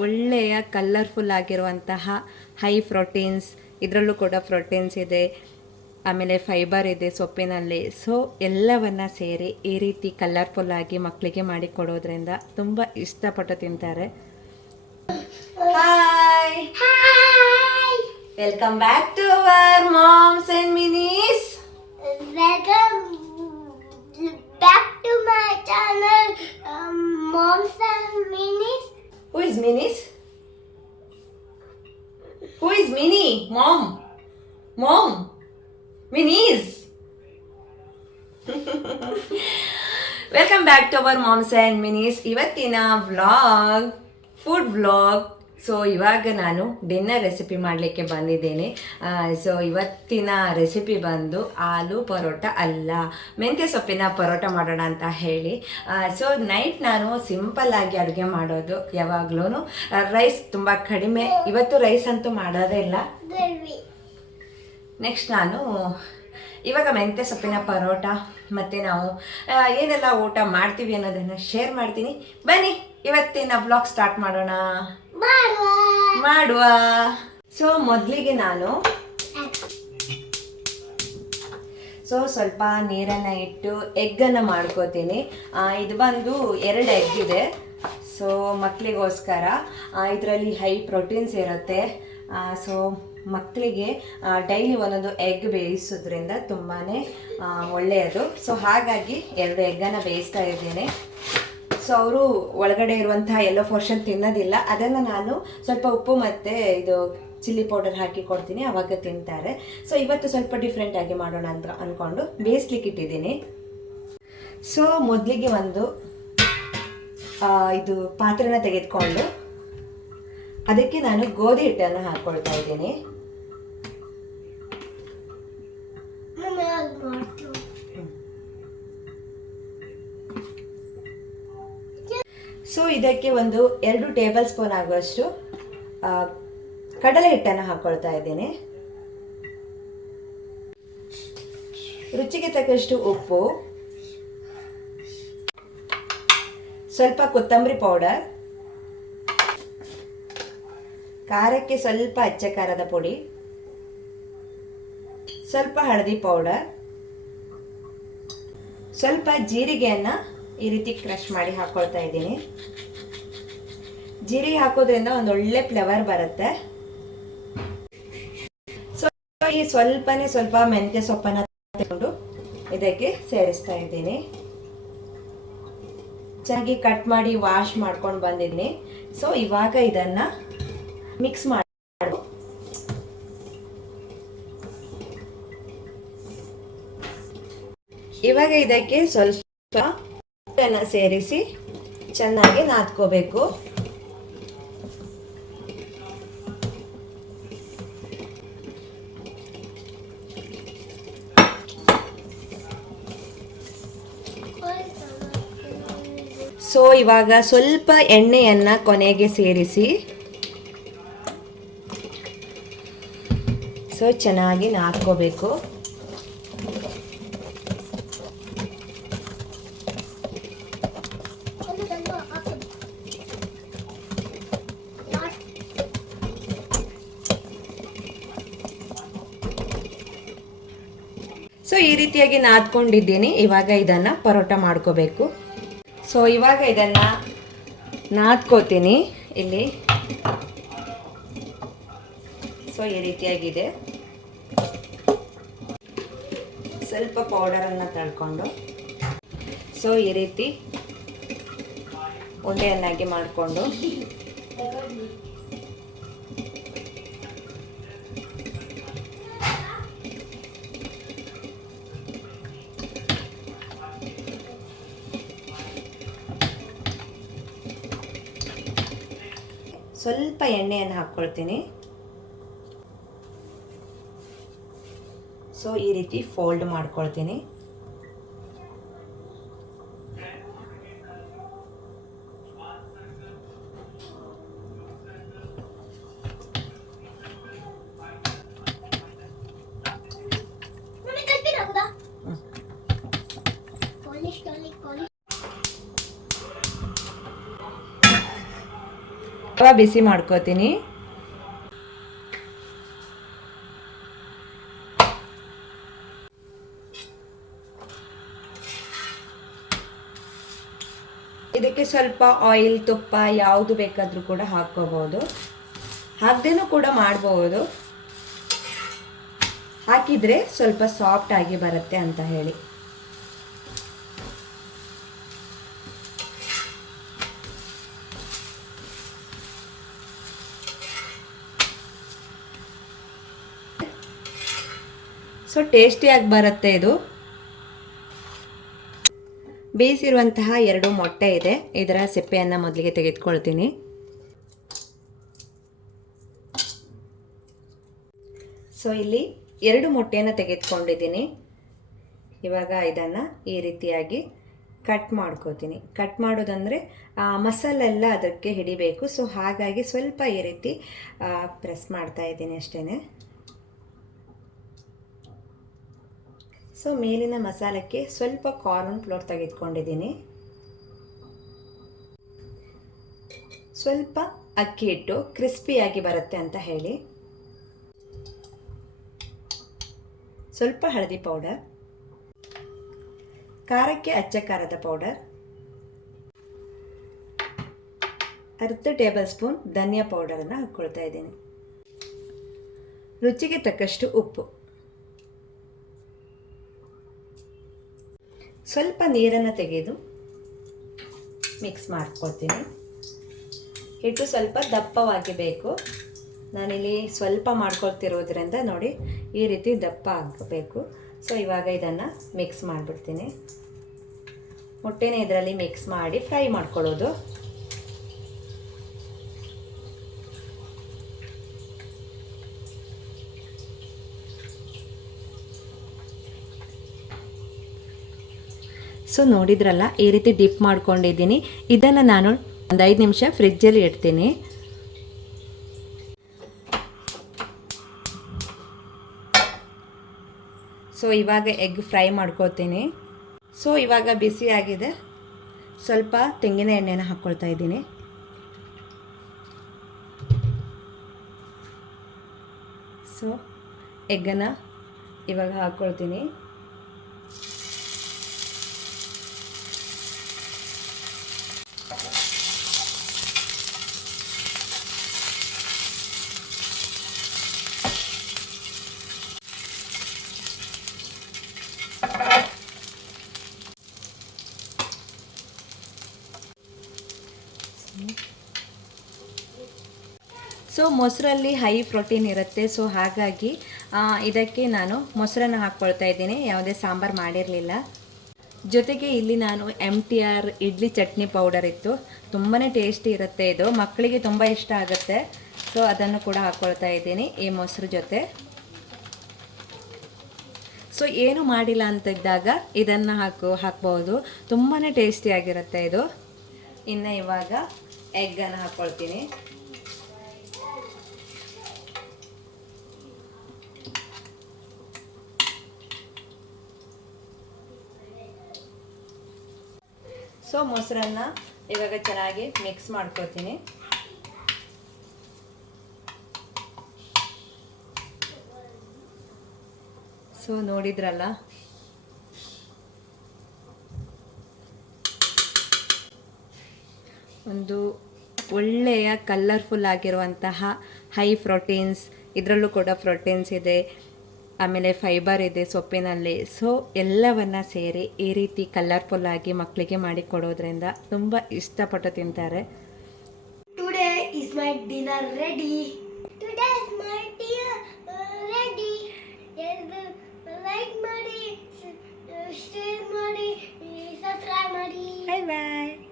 ಒಳ್ಳೆಯ ಕಲರ್ಫುಲ್ ಆಗಿರುವಂತಹ high proteins ಇದರಲ್ಲೂ ಕೂಡ ಪ್ರೋಟೀನ್ಸ್ ಇದೆ ಆಮೇಲೆ ಫೈಬರ್ ಇದೆ ಸೊಪ್ಪಿನಲ್ಲಿ. ಸೊ ಎಲ್ಲವನ್ನು ಸೇರಿ ಈ ರೀತಿ ಕಲರ್ಫುಲ್ ಆಗಿ ಮಕ್ಕಳಿಗೆ ಮಾಡಿಕೊಡೋದ್ರಿಂದ ತುಂಬ ಇಷ್ಟಪಟ್ಟು ತಿಂತಾರೆ. Hi! Welcome back to our moms and minis welcome back to my channel, um, and and Minis. Who is minis who is mini mom mom minis welcome back to our moms and minis ಇವತ್ತಿನ vlog food vlog so ಇವಾಗ ನಾನು dinner recipe ಮಾಡಲಿಕ್ಕೆ ಬಂದಿದ್ದೇನೆ. So ಇವತ್ತಿನ recipe ಬಂದು ಆಲೂ ಪರೋಟ ಅಲ್ಲ. ಮೆಂತ್ಯ ಸೊಪ್ಪಿನ ಪರೋಟ ಮಾಡೋಣ ಅಂತ ಹೇಳಿ. ಸೊ ನೈಟ್ ನಾನು ಸಿಂಪಲ್ ಆಗಿ ಅಡುಗೆ ಮಾಡೋದು ಯಾವಾಗ್ಲೂ ರೈಸ್ ತುಂಬ ಕಡಿಮೆ. ಇವತ್ತು ರೈಸ್ ಅಂತೂ ಮಾಡೋದೇ ಇಲ್ಲ. ನೆಕ್ಸ್ಟ್ ನಾನು ಇವಾಗ ಮೆಂತ್ಯ ಸೊಪ್ಪಿನ ಪರೋಟ ಮತ್ತು ನಾವು ಏನೆಲ್ಲ ಊಟ ಮಾಡ್ತೀವಿ ಅನ್ನೋದನ್ನು ಶೇರ್ ಮಾಡ್ತೀನಿ. ಬನ್ನಿ ಇವತ್ತಿನ ಬ್ಲಾಗ್ ಸ್ಟಾರ್ಟ್ ಮಾಡೋಣ. ಮಾಡುವ. ಸೊ ಮೊದಲಿಗೆ ನಾನು ಸೊ ಸ್ವಲ್ಪ ನೀರನ್ನ ಇಟ್ಟು ಎಗ್ಗನ್ನು ಮಾಡ್ಕೋತೀನಿ. ಆ, ಇದು ಬಂದು ಎರಡು ಎಗ್ ಇದೆ. ಸೊ ಮಕ್ಕಳಿಗೋಸ್ಕರ ಇದರಲ್ಲಿ ಹೈ ಪ್ರೋಟೀನ್ಸ್ ಇರುತ್ತೆ. ಸೊ ಮಕ್ಕಳಿಗೆ ಡೈಲಿ ಒಂದೊಂದು ಎಗ್ ಬೇಯಿಸೋದ್ರಿಂದ ತುಂಬಾ ಒಳ್ಳೆಯದು. ಸೊ ಹಾಗಾಗಿ ಎರಡು ಎಗ್ಗನ್ನು ಬೇಯಿಸ್ತಾ ಇದ್ದೇನೆ. ಸೊ ಅವರು ಒಳಗಡೆ ಇರುವಂತಹ ಎಲ್ಲೋ ಪೋರ್ಷನ್ ತಿನ್ನೋದಿಲ್ಲ. ಅದನ್ನು ನಾನು ಸ್ವಲ್ಪ ಉಪ್ಪು ಮತ್ತು ಇದು ಚಿಲ್ಲಿ ಪೌಡರ್ ಹಾಕಿ ಕೊಡ್ತೀನಿ, ಅವಾಗ ತಿಂತಾರೆ. ಸೊ ಇವತ್ತು ಸ್ವಲ್ಪ ಡಿಫ್ರೆಂಟ್ ಆಗಿ ಮಾಡೋಣ ಅಂತ ಅಂದ್ಕೊಂಡು ಬೇಯಿಸ್ಲಿಕ್ಕೆ ಇಟ್ಟಿದ್ದೀನಿ. ಸೊ ಮೊದಲಿಗೆ ಒಂದು ಇದು ಪಾತ್ರೆನ ತೆಗೆದುಕೊಂಡು ಅದಕ್ಕೆ ನಾನು ಗೋಧಿ ಹಿಟ್ಟನ್ನು ಹಾಕ್ಕೊಳ್ತಾ ಇದ್ದೀನಿ. ಸೊ ಇದಕ್ಕೆ ಒಂದು ಎರಡು ಟೇಬಲ್ ಸ್ಪೂನ್ ಆಗುವಷ್ಟು ಕಡಲೆ ಹಿಟ್ಟನ್ನು ಹಾಕ್ಕೊಳ್ತಾ ಇದ್ದೇನೆ. ರುಚಿಗೆ ತಕ್ಕಷ್ಟು ಉಪ್ಪು. ಸ್ವಲ್ಪ ಕೊತ್ತಂಬರಿ ಪೌಡರ್ ಖಾರಕ್ಕೆ ಸ್ವಲ್ಪ ಅಚ್ಚ ಖಾರದ ಪುಡಿ. ಸ್ವಲ್ಪ ಹಳದಿ ಪೌಡರ್ ಸ್ವಲ್ಪ ಜೀರಿಗೆಯನ್ನು ಈ ರೀತಿ ಕ್ರಶ್ ಮಾಡಿ ಹಾಕೊಳ್ತಾ ಇದ್ದೀನಿ. ಜೀರಿಗೆ ಹಾಕೋದ್ರಿಂದ ಒಂದು ಒಳ್ಳೆ ಫ್ಲೇವರ್ ಬರುತ್ತೆ. ಸೊ ಈ ಸ್ವಲ್ಪನೇ ಸ್ವಲ್ಪ ಮೆಂತ್ಯ ಸೊಪ್ಪನ್ನು ತಗೊಂಡು ಇದಕ್ಕೆ ಸೇರಿಸ್ತಾ ಇದ್ದೀನಿ. ಚೆನ್ನಾಗಿ ಕಟ್ ಮಾಡಿ ವಾಶ್ ಮಾಡ್ಕೊಂಡು ಬಂದಿದ್ದೀನಿ. ಸೊ ಇವಾಗ ಇದನ್ನ ಮಿಕ್ಸ್ ಮಾಡಿ ಇವಾಗ ಇದಕ್ಕೆ ಸ್ವಲ್ಪ ಹಿಟ್ಟನ್ನ ಸೇರಿಸಿ ಚೆನ್ನಾಗಿ ನಾದ್ಕೋಬೇಕು. ಸೊ ಇವಾಗ ಸ್ವಲ್ಪ ಎಣ್ಣೆಯನ್ನ ಕೊನೆಗೆ ಸೇರಿಸಿ. ಸೊ ಚೆನ್ನಾಗಿ ನಾದ್ಕೋಬೇಕು. ಸೊ ಈ ರೀತಿಯಾಗಿ ನಾದ್ಕೊಂಡಿದ್ದೀನಿ. ಇವಾಗ ಇದನ್ನು ಪರೋಟ ಮಾಡ್ಕೋಬೇಕು. ಸೊ ಇವಾಗ ಇದನ್ನು ನಾದ್ಕೋತೀನಿ. ಇಲ್ಲಿ. ಸೊ ಈ ರೀತಿಯಾಗಿದೆ. ಸ್ವಲ್ಪ ಪೌಡರನ್ನು ತಳ್ಕೊಂಡು. ಸೊ ಈ ರೀತಿ ಉಂಡೆಯನ್ನಾಗಿ ಮಾಡಿಕೊಂಡು. ಸ್ವಲ್ಪ ಎಣ್ಣೆಯನ್ನು ಹಾಕ್ಕೊಳ್ತೀನಿ. ಸೊ ಈ ರೀತಿ ಫೋಲ್ಡ್ ಮಾಡ್ಕೊಳ್ತೀನಿ. ಬಿಸಿ ಮಾಡ್ಕೋತೀನಿ. ಇದಕ್ಕೆ ಸ್ವಲ್ಪ ಆಯಿಲ್ ತುಪ್ಪ ಯಾವುದು ಬೇಕಾದರೂ ಕೂಡ ಹಾಕ್ಕೋಬಹುದು. ಹಾಕ್ದೇನೂ ಕೂಡ ಮಾಡ್ಬೋದು ಹಾಕಿದರೆ ಸ್ವಲ್ಪ ಸಾಫ್ಟ್ ಆಗಿ ಬರುತ್ತೆ ಅಂತ ಹೇಳಿ. ಸೊ ಟೇಸ್ಟಿಯಾಗಿ ಬರುತ್ತೆ ಇದು. ಬೇಯಿಸಿರುವಂತಹ ಎರಡು ಮೊಟ್ಟೆ ಇದೆ. ಇದರ ಸಿಪ್ಪೆಯನ್ನು ಮೊದಲಿಗೆ ತೆಗೆದುಕೊಳ್ತೀನಿ. ಸೊ ಇಲ್ಲಿ ಎರಡು ಮೊಟ್ಟೆಯನ್ನು ತೆಗೆದುಕೊಂಡಿದ್ದೀನಿ. ಇವಾಗ ಇದನ್ನು ಈ ರೀತಿಯಾಗಿ ಕಟ್ ಮಾಡ್ಕೋತೀನಿ. ಕಟ್ ಮಾಡೋದಂದರೆ ಮಸಾಲೆ ಎಲ್ಲ ಅದಕ್ಕೆ ಹಿಡಿಬೇಕು. ಸೊ ಹಾಗಾಗಿ ಸ್ವಲ್ಪ ಈ ರೀತಿ ಪ್ರೆಸ್ ಮಾಡ್ತಾ ಇದ್ದೀನಿ ಅಷ್ಟೇ ಸೊ ಮೇಲಿನ ಮಸಾಲಕ್ಕೆ ಸ್ವಲ್ಪ ಕಾರ್ನ್ ಫ್ಲೋರ್ ತೆಗೆದುಕೊಂಡಿದ್ದೀನಿ. ಸ್ವಲ್ಪ ಅಕ್ಕಿ ಹಿಟ್ಟು ಕ್ರಿಸ್ಪಿಯಾಗಿ ಬರುತ್ತೆ ಅಂತ ಹೇಳಿ. ಸ್ವಲ್ಪ ಹಳದಿ ಪೌಡರ್ ಖಾರಕ್ಕೆ ಅಚ್ಚ ಖಾರದ ಪೌಡರ್ ಅರ್ಧ ಟೇಬಲ್ ಸ್ಪೂನ್ ಧನಿಯಾ ಪೌಡರನ್ನು ಹಾಕ್ಕೊಳ್ತಾ ಇದ್ದೀನಿ. ರುಚಿಗೆ ತಕ್ಕಷ್ಟು ಉಪ್ಪು. ಸ್ವಲ್ಪ ನೀರನ್ನು ತೆಗೆದು ಮಿಕ್ಸ್ ಮಾಡ್ಕೊಳ್ತೀನಿ. ಹಿಟ್ಟು ಸ್ವಲ್ಪ ದಪ್ಪವಾಗಿ ಬೇಕು. ನಾನಿಲ್ಲಿ ಸ್ವಲ್ಪ ಮಾಡ್ಕೊಳ್ತಿರೋದ್ರಿಂದ ನೋಡಿ ಈ ರೀತಿ ದಪ್ಪ ಆಗಬೇಕು. ಸೊ ಇವಾಗ ಇದನ್ನು ಮಿಕ್ಸ್ ಮಾಡಿಬಿಡ್ತೀನಿ. ಮೊಟ್ಟೆನೇ ಇದರಲ್ಲಿ ಮಿಕ್ಸ್ ಮಾಡಿ ಫ್ರೈ ಮಾಡ್ಕೊಳ್ಳೋದು. ಸೊ ನೋಡಿದ್ರಲ್ಲ, ಈ ರೀತಿ ಡಿಪ್ ಮಾಡ್ಕೊಂಡಿದ್ದೀನಿ. ಇದನ್ನು ನಾನು ಒಂದು ಐದು ನಿಮಿಷ ಫ್ರಿಜ್ಜಲ್ಲಿ ಇಡ್ತೀನಿ. ಸೊ ಇವಾಗ ಎಗ್ ಫ್ರೈ ಮಾಡ್ಕೋತೀನಿ. ಸೊ ಇವಾಗ ಬಿಸಿ ಆಗಿದೆ. ಸ್ವಲ್ಪ ತೆಂಗಿನ ಎಣ್ಣೆನ ಹಾಕ್ಕೊಳ್ತಾ ಇದ್ದೀನಿ. ಸೊ ಎಗ್ಗನ್ನು ಇವಾಗ ಹಾಕ್ಕೊಳ್ತೀನಿ ಸೊ ಮೊಸರಲ್ಲಿ ಹೈ ಪ್ರೋಟೀನ್ ಇರುತ್ತೆ. ಸೊ ಹಾಗಾಗಿ ಇದಕ್ಕೆ ನಾನು ಮೊಸರನ್ನು ಹಾಕ್ಕೊಳ್ತಾ ಇದ್ದೀನಿ. ಯಾವುದೇ ಸಾಂಬಾರು ಮಾಡಿರಲಿಲ್ಲ. ಜೊತೆಗೆ ಇಲ್ಲಿ ನಾನು M T R idli chutney powder ಇತ್ತು. ತುಂಬಾ ಟೇಸ್ಟಿ ಇರುತ್ತೆ ಇದು. ಮಕ್ಕಳಿಗೆ ತುಂಬ ಇಷ್ಟ ಆಗುತ್ತೆ. ಸೊ ಅದನ್ನು ಕೂಡ ಹಾಕ್ಕೊಳ್ತಾ ಇದ್ದೀನಿ ಈ ಮೊಸರು ಜೊತೆ. ಸೊ ಏನು ಮಾಡಿಲ್ಲ ಅಂತಿದ್ದಾಗ ಇದನ್ನು ಹಾಕು, ಹಾಕ್ಬೋದು. ತುಂಬಾ ಟೇಸ್ಟಿಯಾಗಿರುತ್ತೆ ಇದು. ಇನ್ನು ಇವಾಗ ಎಗ್ಗನ್ನು ಹಾಕ್ಕೊಳ್ತೀನಿ. ಸೊ ಮೊಸರನ್ನ ಇವಾಗ ಚೆನ್ನಾಗಿ ಮಿಕ್ಸ್ ಮಾಡ್ಕೊತೀನಿ. ಸೊ ನೋಡಿದ್ರಲ್ಲ? ಒಂದು ಒಳ್ಳೆಯ ಕಲರ್ಫುಲ್ ಆಗಿರುವಂತಹ ಹೈ ಪ್ರೋಟೀನ್ಸ್ ಇದರಲ್ಲೂ ಕೂಡ ಪ್ರೋಟೀನ್ಸ್ ಇದೆ. ಆಮೇಲೆ ಫೈಬರ್ ಇದೆ ಸೊಪ್ಪಿನಲ್ಲಿ. ಸೊ ಎಲ್ಲವನ್ನ ಸೇರಿ ಈ ರೀತಿ ಕಲರ್ಫುಲ್ ಆಗಿ ಮಕ್ಕಳಿಗೆ ಮಾಡಿ ಕೊಡೋದ್ರಿಂದ ತುಂಬ ಇಷ್ಟಪಟ್ಟು ತಿಂತಾರೆ. Today is my dinner ready today is my dinner ready ಎಲ್ಲರೂ ಲೈಕ್ ಮಾಡಿ ಶೇರ್ ಮಾಡಿ ಸಬ್ಸ್ಕ್ರೈಬ್ ಮಾಡಿ. Bye bye